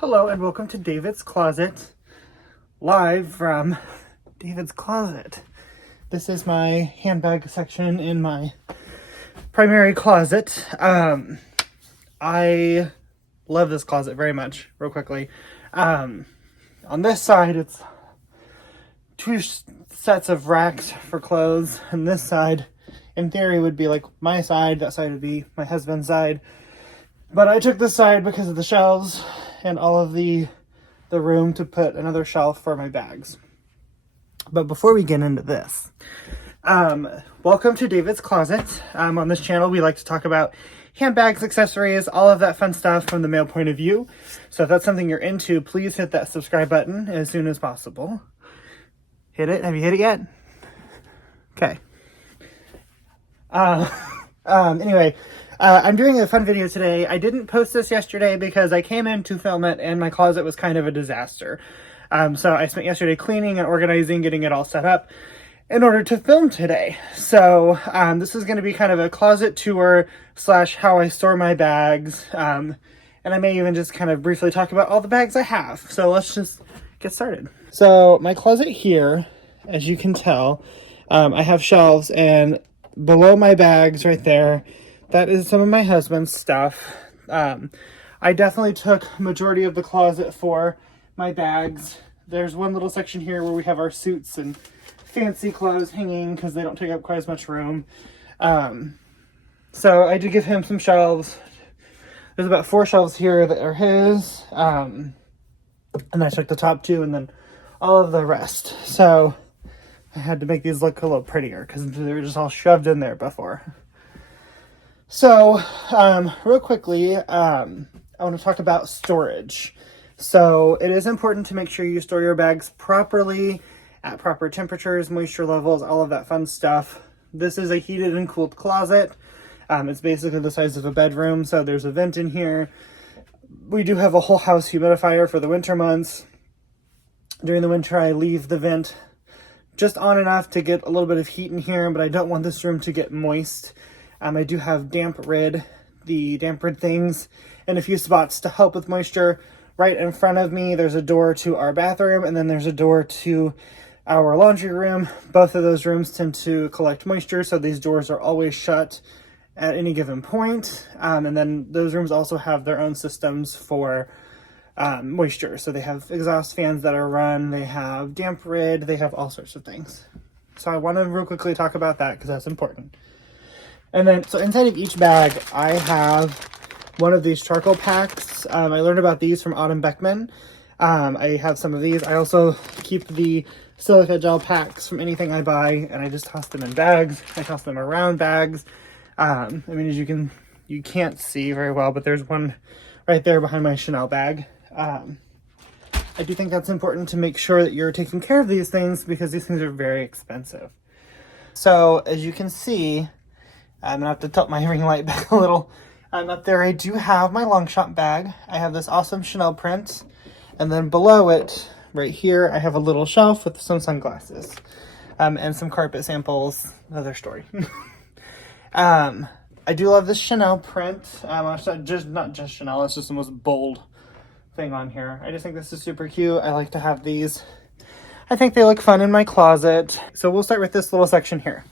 Hello and welcome to David's Closet, live from David's Closet. This is my handbag section in my primary closet. I love this closet very much, real quickly. On this side, it's two sets of racks for clothes, and this side, in theory, would be like my side. That side would be my husband's side. But I took this side because of the shelves and all of the room to put another shelf for my bags. But before we get into this, welcome to David's Closet. On this channel, we like to talk about handbags, accessories, all of that fun stuff from the male point of view. So if that's something you're into, please hit that subscribe button as soon as possible. Hit it. Have you hit it yet? Okay. Anyway, I'm doing a fun video today. I didn't post this yesterday because I came in to film it and my closet was kind of a disaster. So I spent yesterday cleaning and organizing, getting it all set up in order to film today. So this is going to be kind of a closet tour / how I store my bags. And I may even just kind of briefly talk about all the bags I have. So let's just get started. So my closet here, as you can tell, I have shelves, and below my bags right there, that is some of my husband's stuff. I definitely took majority of the closet for my bags. There's one little section here where we have our suits and fancy clothes hanging because they don't take up quite as much room. So I did give him some shelves. There's about 4 shelves here that are his. And I took the top 2 and then all of the rest. So I had to make these look a little prettier because they were just all shoved in there before. So, real quickly, I want to talk about storage. So it is important to make sure you store your bags properly, at proper temperatures, moisture levels, all of that fun stuff. This is a heated and cooled closet. It's basically the size of a bedroom, so there's a vent in here. We do have a whole house humidifier for the winter months. During the winter, I leave the vent just on enough to get a little bit of heat in here, but I don't want this room to get moist. I do have the damp rid things in a few spots to help with moisture. Right in front of me, there's a door to our bathroom, and then there's a door to our laundry room. Both of those rooms tend to collect moisture, so these doors are always shut at any given point. And then those rooms also have their own systems for moisture. So they have exhaust fans that are run, they have damp rid, they have all sorts of things. So I want to real quickly talk about that because that's important. And then, so inside of each bag, I have one of these charcoal packs. I learned about these from Autumn Beckman. I have some of these. I also keep the silica gel packs from anything I buy, and I just toss them in bags. I toss them around bags. I mean, as you can't see very well, but there's one right there behind my Chanel bag. I do think that's important to make sure that you're taking care of these things because these things are very expensive. So as you can see, I'm gonna have to tilt my ring light back a little. Up there, I do have my Longchamp bag. I have this awesome Chanel print. And then below it, right here, I have a little shelf with some sunglasses. And some carpet samples. Another story. I do love this Chanel print. Not just Chanel, it's just the most bold thing on here. I just think this is super cute. I like to have these. I think they look fun in my closet. So we'll start with this little section here.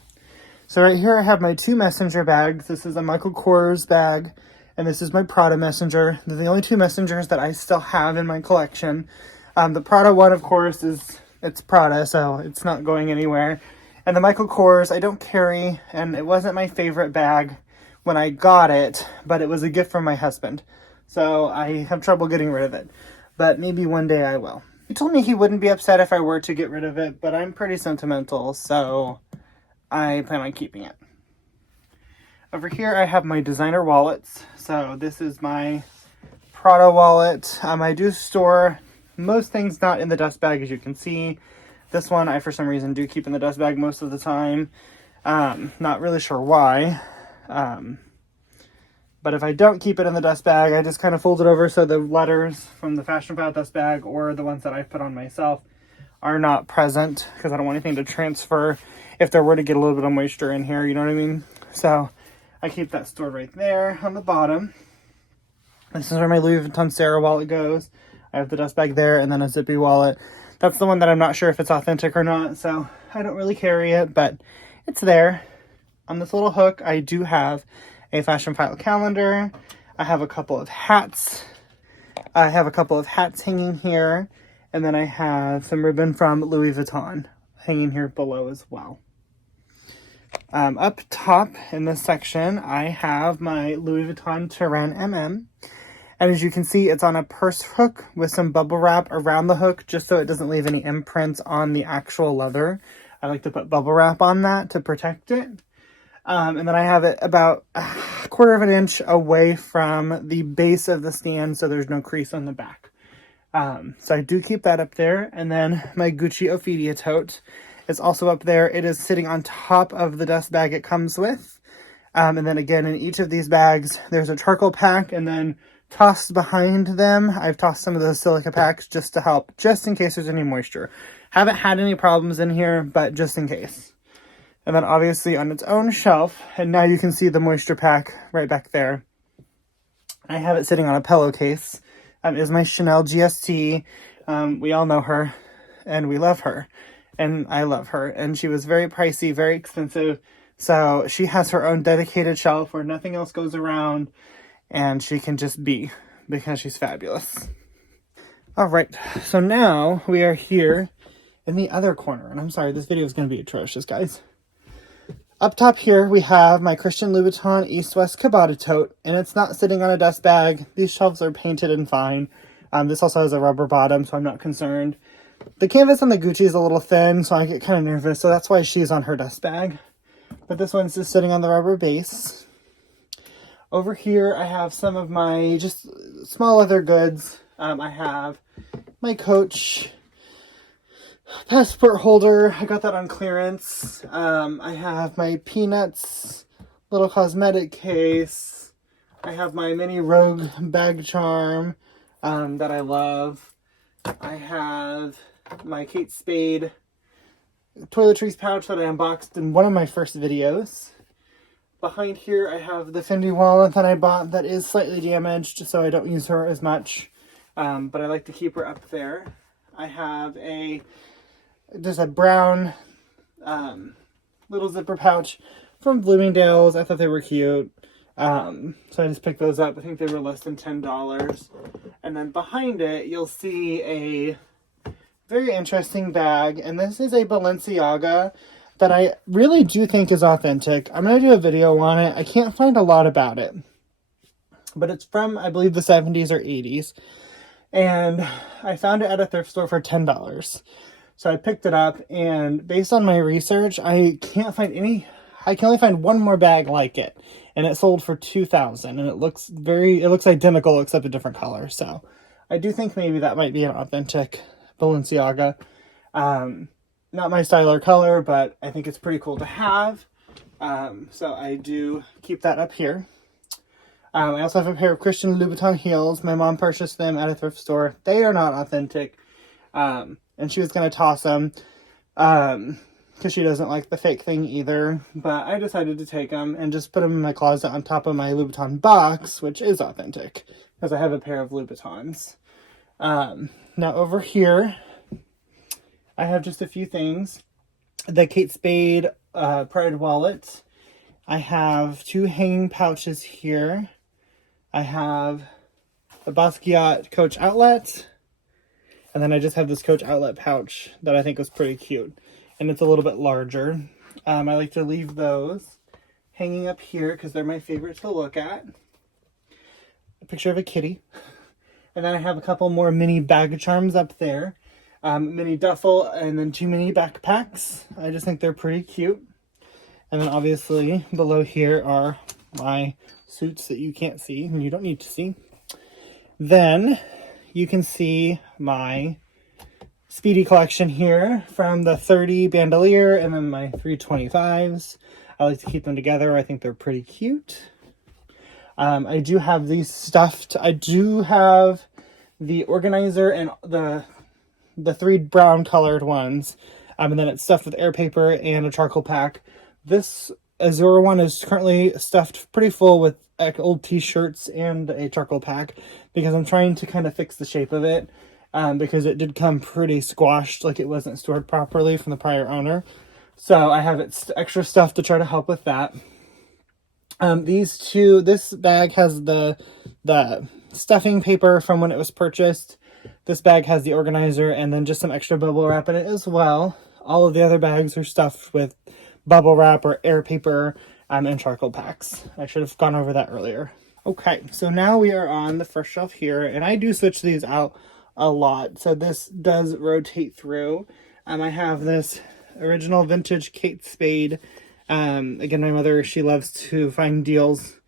So right here I have my 2 messenger bags. This is a Michael Kors bag, and this is my Prada messenger. They're the only 2 messengers that I still have in my collection. The Prada one, of course, it's Prada, so it's not going anywhere. And the Michael Kors I don't carry, and it wasn't my favorite bag when I got it, but it was a gift from my husband. So I have trouble getting rid of it, but maybe one day I will. He told me he wouldn't be upset if I were to get rid of it, but I'm pretty sentimental, so I plan on keeping it. Over here I have my designer wallets. So this is my Prada wallet. I do store most things not in the dust bag, as you can see. This one I for some reason do keep in the dust bag most of the time. Not really sure why. But if I don't keep it in the dust bag, I just kind of fold it over so the letters from the Fashion Pal dust bag or the ones that I've put on myself are not present, because I don't want anything to transfer if there were to get a little bit of moisture in here, you know what I mean? So I keep that stored right there on the bottom. This is where my Louis Vuitton Sarah wallet goes. I have the dust bag there and then a zippy wallet. That's the one that I'm not sure if it's authentic or not, so I don't really carry it, but it's there. On this little hook, I do have a Fashionphile calendar. I have a couple of hats. I have a couple of hats hanging here, and then I have some ribbon from Louis Vuitton hanging here below as well. Up top in this section, I have my Louis Vuitton Terrain MM. And as you can see, it's on a purse hook with some bubble wrap around the hook, just so it doesn't leave any imprints on the actual leather. I like to put bubble wrap on that to protect it. And then I have it about a 1/4 of an inch away from the base of the stand, so there's no crease on the back. So I do keep that up there. And then my Gucci Ophidia tote is also up there. It is sitting on top of the dust bag it comes with. And then again, in each of these bags, there's a charcoal pack, and then tossed behind them, I've tossed some of those silica packs just to help, just in case there's any moisture. Haven't had any problems in here, but just in case. And then obviously on its own shelf, and now you can see the moisture pack right back there. I have it sitting on a pillowcase. Is my Chanel GST. We all know her, and we love her, and I love her. And she was very pricey, very expensive. So she has her own dedicated shelf where nothing else goes around, and she can just be, because she's fabulous. All right, so now we are here in the other corner, and I'm sorry, this video is going to be atrocious, guys. Up top here, we have my Christian Louboutin East-West Cabata tote, and it's not sitting on a dust bag. These shelves are painted and fine. This also has a rubber bottom, so I'm not concerned. The canvas on the Gucci is a little thin, so I get kind of nervous, so that's why she's on her dust bag. But this one's just sitting on the rubber base. Over here, I have some of my just small other goods. I have my Coach passport holder. I got that on clearance. I have my Peanuts little cosmetic case. I have my mini Rogue bag charm that I love. I have my Kate Spade toiletries pouch that I unboxed in one of my first videos. Behind here, I have the Fendi wallet that I bought that is slightly damaged, so I don't use her as much, but I like to keep her up there. I have just a brown little zipper pouch from Bloomingdale's. I thought they were cute, so I just picked those up. I think they were less than $10. And then behind it, you'll see a very interesting bag, and this is a Balenciaga that I really do think is authentic. I'm going to do a video on it. I can't find a lot about it, but it's from, I believe, the 70s or 80s, and I found it at a thrift store for $10. So I picked it up, and based on my research, I can only find one more bag like it, and it sold for $2,000, and it looks identical except a different color. So I do think maybe that might be an authentic Balenciaga. Not my style or color, but I think it's pretty cool to have. So I do keep that up here. I also have a pair of Christian Louboutin heels. My mom purchased them at a thrift store. They are not authentic. And she was going to toss them because she doesn't like the fake thing either. But I decided to take them and just put them in my closet on top of my Louboutin box, which is authentic because I have a pair of Louboutins. Now over here, I have just a few things. The Kate Spade Pride wallet. I have 2 hanging pouches here. I have the Basquiat Coach outlet. And then I just have this Coach outlet pouch that I think was pretty cute. And it's a little bit larger. I like to leave those hanging up here because they're my favorite to look at. A picture of a kitty. And then I have a couple more mini bag charms up there. Mini duffel, and then 2 mini backpacks. I just think they're pretty cute. And then obviously below here are my suits that you can't see and you don't need to see. Then you can see my Speedy collection here from the 30 bandolier and then my 325s. I like to keep them together. I think they're pretty cute. I do have these stuffed. I do have the organizer and the 3 brown colored ones. And then it's stuffed with air paper and a charcoal pack. This Azura one is currently stuffed pretty full with old t-shirts and a charcoal pack because I'm trying to kind of fix the shape of it, because it did come pretty squashed, like it wasn't stored properly from the prior owner. So I have extra stuff to try to help with that. This bag has the stuffing paper from when it was purchased. This bag has the organizer and then just some extra bubble wrap in it as well. All of the other bags are stuffed with bubble wrap or air paper, and charcoal packs. I should have gone over that earlier. Okay, so now we are on the first shelf here, and I do switch these out a lot, so this does rotate through. I have this original vintage Kate Spade. Again, my mother, she loves to find deals,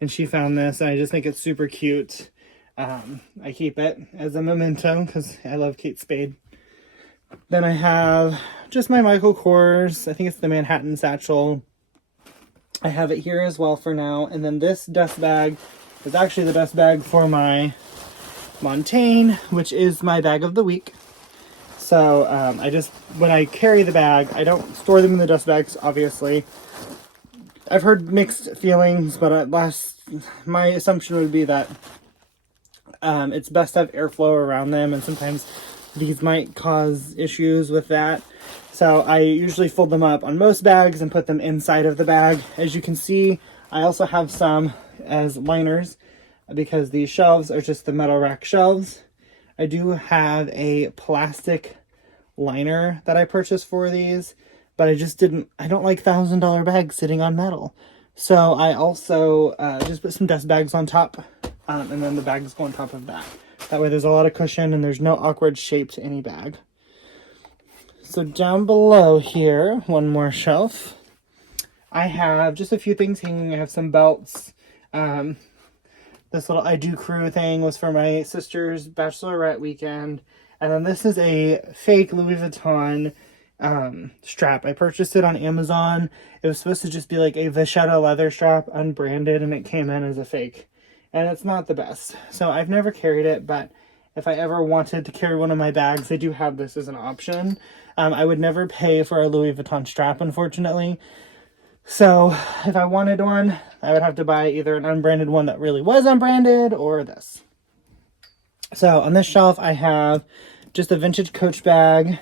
and she found this, and I just think it's super cute. I keep it as a memento because I love Kate Spade. Then I have just my Michael Kors. I think it's the Manhattan satchel. I have it here as well for now. And then this dust bag is actually the dust bag for my Montaigne, which is my bag of the week. So when I carry the bag, I don't store them in the dust bags, obviously. I've heard mixed feelings, but my assumption would be that it's best to have airflow around them, and sometimes these might cause issues with that. So I usually fold them up on most bags and put them inside of the bag. As you can see, I also have some as liners because these shelves are just the metal rack shelves. I do have a plastic liner that I purchased for these, but I don't like $1,000 bags sitting on metal. So I also just put some dust bags on top, and then the bags go on top of that. That way there's a lot of cushion and there's no awkward shape to any bag. So down below here, one more shelf, I have just a few things hanging. I have some belts. This little I Do Crew thing was for my sister's bachelorette weekend. And then this is a fake Louis Vuitton strap. I purchased it on Amazon. It was supposed to just be like a Vachetta leather strap, unbranded, and it came in as a fake. And it's not the best. So I've never carried it, but if I ever wanted to carry one of my bags, I do have this as an option. I would never pay for a Louis Vuitton strap, unfortunately. So if I wanted one, I would have to buy either an unbranded one that really was unbranded or this. So on this shelf, I have just a vintage Coach bag.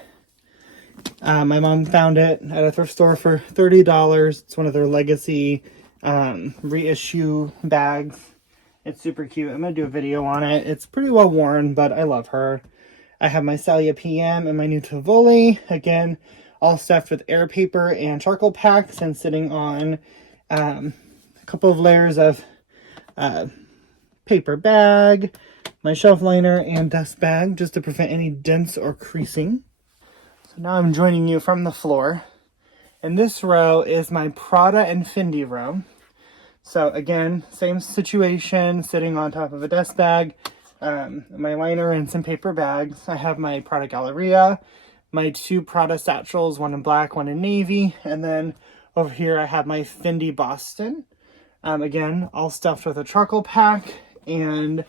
My mom found it at a thrift store for $30. It's one of their legacy reissue bags. It's super cute. I'm going to do a video on it. It's pretty well worn, but I love her. I have my Salia PM and my new Tivoli. Again, all stuffed with air paper and charcoal packs and sitting on a couple of layers of paper bag, my shelf liner, and dust bag just to prevent any dents or creasing. So now I'm joining you from the floor. And this row is my Prada and Fendi row. So again, same situation, sitting on top of a dust bag, my liner and some paper bags. I have my Prada Galleria, my two Prada satchels, one in black, one in navy, and then over here I have my Fendi Boston. Again, all stuffed with a charcoal pack and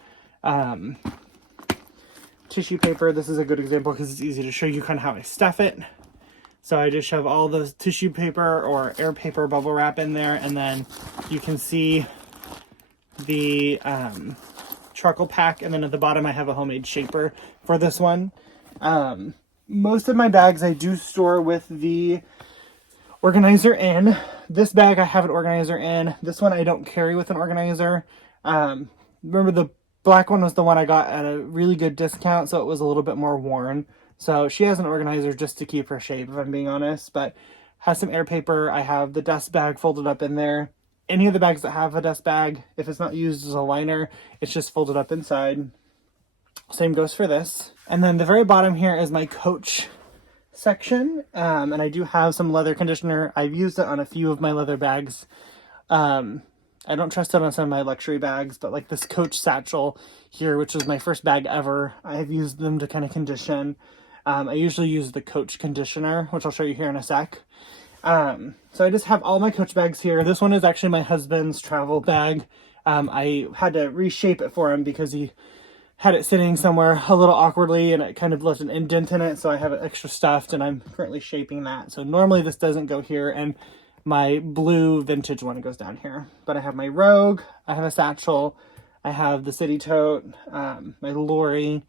tissue paper. This is a good example because it's easy to show you kind of how I stuff it. So I just shove all the tissue paper or air paper bubble wrap in there, and then you can see the charcoal pack, and then at the bottom I have a homemade shaper for this one. Most of my bags I do store with the organizer in. This bag I have an organizer in. This one I don't carry with an organizer. Remember the black one was the one I got at a really good discount, so it was a little bit more worn. So she has an organizer just to keep her shape, if I'm being honest, but has some air paper. I have the dust bag folded up in there. Any of the bags that have a dust bag, if it's not used as a liner, it's just folded up inside. Same goes for this. And then the very bottom here is my Coach section. And I do have some leather conditioner. I've used it on a few of my leather bags. I don't trust it on some of my luxury bags, but like this Coach satchel here, which was my first bag ever, I have used them to kind of condition. I usually use the Coach conditioner, which I'll show you here in a sec. So I just have all my Coach bags here. This one is actually my husband's travel bag. I had to reshape it for him because he had it sitting somewhere a little awkwardly and it kind of left an indent in it. So I have it extra stuffed and I'm currently shaping that. So normally this doesn't go here. And my blue vintage one goes down here. But I have my Rogue, I have a satchel, I have the City Tote, my Lori.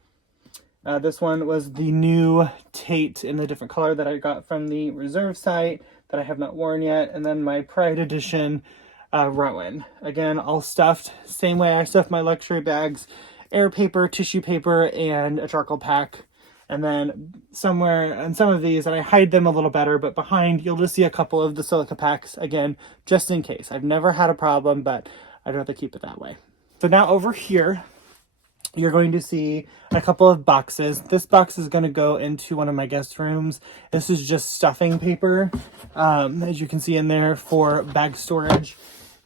This one was the new Tate in a different color that I got from the reserve site that I have not worn yet. And then my Pride Edition Rowan. Again, all stuffed, same way I stuff my luxury bags, air paper, tissue paper, and a charcoal pack. And then somewhere in some of these, and I hide them a little better, but behind you'll just see a couple of the silica packs, again, just in case. I've never had a problem, but I'd rather keep it that way. So now over here, you're going to see a couple of boxes. This box is going to go into one of my guest rooms. This is just stuffing paper, as you can see in there, for bag storage.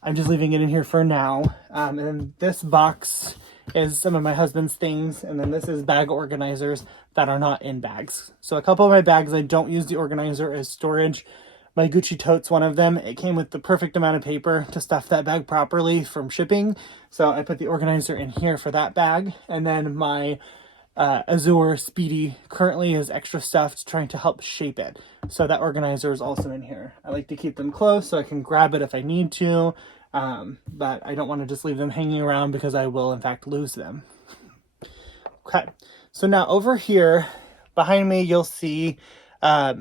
I'm just leaving it in here for now. And then this box is some of my husband's things, and then this is bag organizers that are not in bags. So a couple of my bags, I don't use the organizer as storage. My Gucci tote's one of them. It came with the perfect amount of paper to stuff that bag properly from shipping. So I put the organizer in here for that bag. And then my Azure Speedy currently is extra stuffed, trying to help shape it. So that organizer is also in here. I like to keep them close so I can grab it if I need to. But I don't want to just leave them hanging around because I will in fact lose them. Okay, so now over here behind me you'll see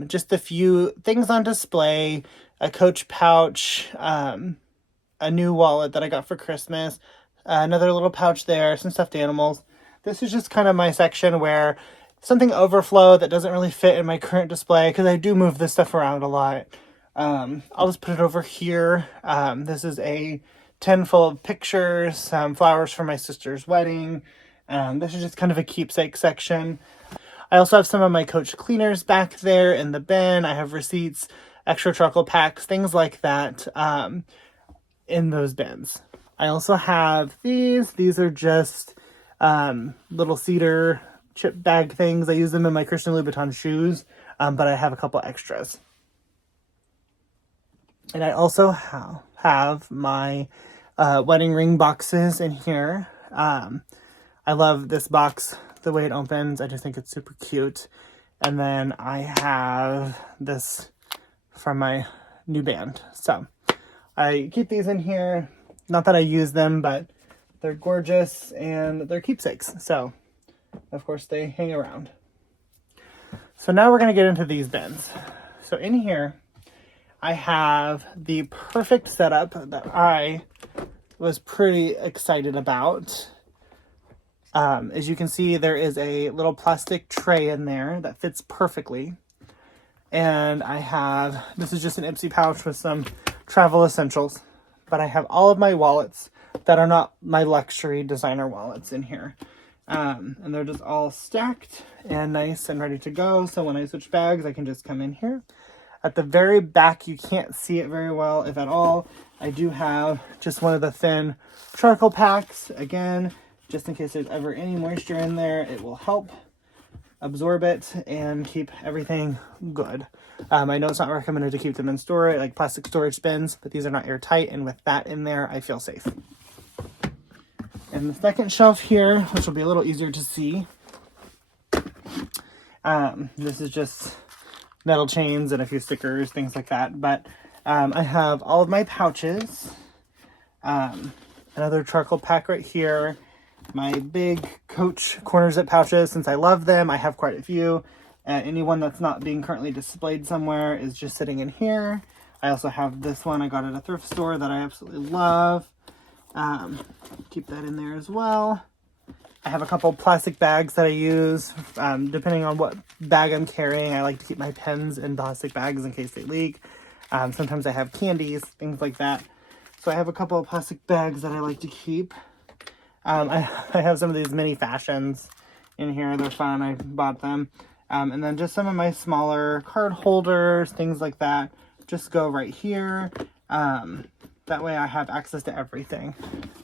just a few things on display, a Coach pouch, a new wallet that I got for Christmas, another little pouch there, some stuffed animals. This is just kind of my section where something overflow that doesn't really fit in my current display, because I do move this stuff around a lot. I'll just put it over here. This is a tin full of pictures, some flowers for my sister's wedding. This is just kind of a keepsake section. I also have some of my Coach cleaners back there in the bin. I have receipts, extra charcoal packs, things like that in those bins. I also have these. These are just little cedar chip bag things. I use them in my Christian Louboutin shoes, but I have a couple extras. And I also have my wedding ring boxes in here. I love this box, the way it opens. I just think it's super cute. And then I have this from my new band. So I keep these in here. Not that I use them, but they're gorgeous and they're keepsakes. So of course they hang around. So now we're going to get into these bins. So in here, I have the perfect setup that I was pretty excited about. As you can see, there is a little plastic tray in there that fits perfectly. And I have, this is just an Ipsy pouch with some travel essentials, but I have all of my wallets that are not my luxury designer wallets in here. And they're just all stacked and nice and ready to go. So when I switch bags, I can just come in here. At the very back, you can't see it very well, if at all. I do have just one of the thin charcoal packs. Again, just in case there's ever any moisture in there, it will help absorb it and keep everything good. I know it's not recommended to keep them in storage, like plastic storage bins, but these are not airtight, and with that in there, I feel safe. And the second shelf here, which will be a little easier to see, this is just metal chains and a few stickers, things like that. But I have all of my pouches, another charcoal pack right here, my big Coach corner zip pouches. Since I love them, I have quite a few. Anyone that's not being currently displayed somewhere is just sitting in here. I also have this one I got at a thrift store that I absolutely love. Keep that in there as well. I have a couple plastic bags that I use. Depending on what bag I'm carrying, I like to keep my pens in plastic bags in case they leak. Sometimes I have candies, things like that. So I have a couple of plastic bags that I like to keep. I have some of these mini fashions in here. They're fun. I bought them. And then just some of my smaller card holders, things like that, just go right here. That way I have access to everything.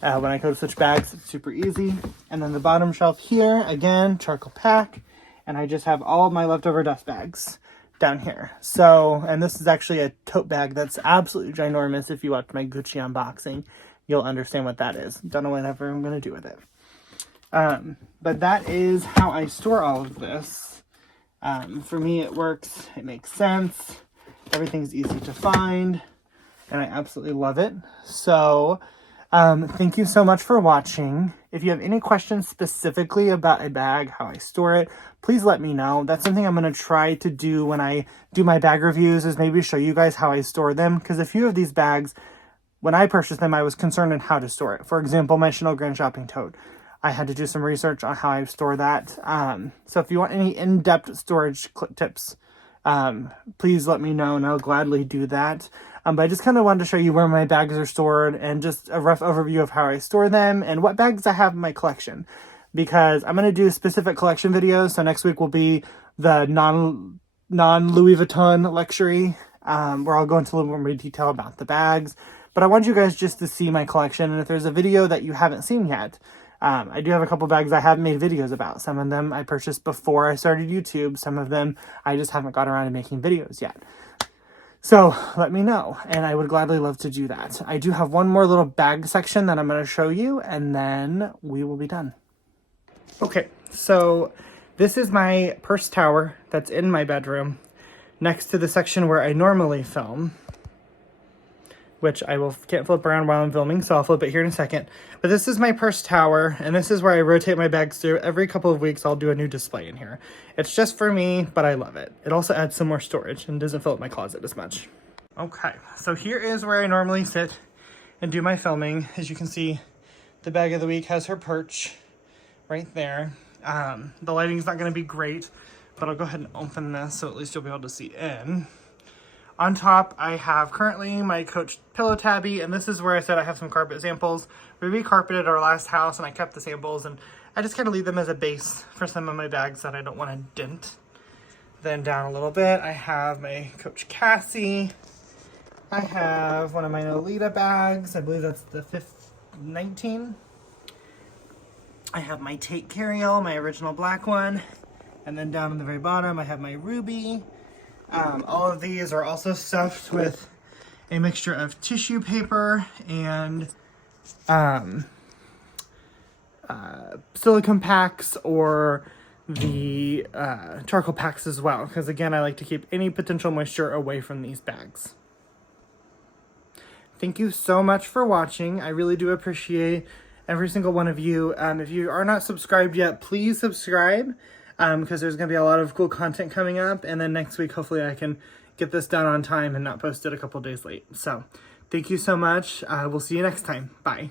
When I go to switch bags, it's super easy. And then the bottom shelf here, again, charcoal pack. And I just have all of my leftover dust bags down here. So, and this is actually a tote bag that's absolutely ginormous. If you watch my Gucci unboxing, you'll understand what that is. Don't know whatever I'm going to do with it. But that is how I store all of this. For me, it works. It makes sense. Everything's easy to find. and I absolutely love it. So thank you so much for watching. If you have any questions specifically about a bag, how I store it, please let me know. That's something I'm going to try to do when I do my bag reviews, is maybe show you guys how I store them. Because a few of these bags, when I purchased them, I was concerned in how to store it. For example, my Chanel Grand Shopping Tote. I had to do some research on how I store that. So if you want any in-depth storage tips, please let me know and I'll gladly do that. But I just kind of wanted to show you where my bags are stored and just a rough overview of how I store them and what bags I have in my collection. Because I'm going to do specific collection videos. So next week will be the non-Louis Vuitton luxury, where I'll go into a little more detail about the bags. But I want you guys just to see my collection. And if there's a video that you haven't seen yet, I do have a couple bags I have made videos about. Some of them I purchased before I started YouTube. Some of them I just haven't got around to making videos yet. So let me know, and I would gladly love to do that. I do have one more little bag section that I'm going to show you, and then we will be done. Okay, so this is my purse tower that's in my bedroom next to the section where I normally film, which can't flip around while I'm filming, so I'll flip it here in a second. But this is my purse tower, and this is where I rotate my bags through. Every couple of weeks, I'll do a new display in here. It's just for me, but I love it. It also adds some more storage and doesn't fill up my closet as much. Okay, so here is where I normally sit and do my filming. As you can see, the bag of the week has her perch right there. The lighting's not gonna be great, but I'll go ahead and open this so at least you'll be able to see in. On top, I have currently my Coach pillow tabby, and this is where I said I have some carpet samples. We recarpeted our last house, and I kept the samples, and I just kind of leave them as a base for some of my bags that I don't want to dent. Then down a little bit, I have my Coach Cassie. I have one of my Nolita bags. I believe that's the 19. I have my Tate carryall, my original black one. And then down in the very bottom, I have my Ruby. All of these are also stuffed with a mixture of tissue paper and silicone packs or the charcoal packs as well, because again, I like to keep any potential moisture away from these bags. Thank you so much for watching. I really do appreciate every single one of you. If you are not subscribed yet, please subscribe. Because there's going to be a lot of cool content coming up. And then next week, hopefully I can get this done on time and not post it a couple days late. So thank you so much. We'll see you next time. Bye.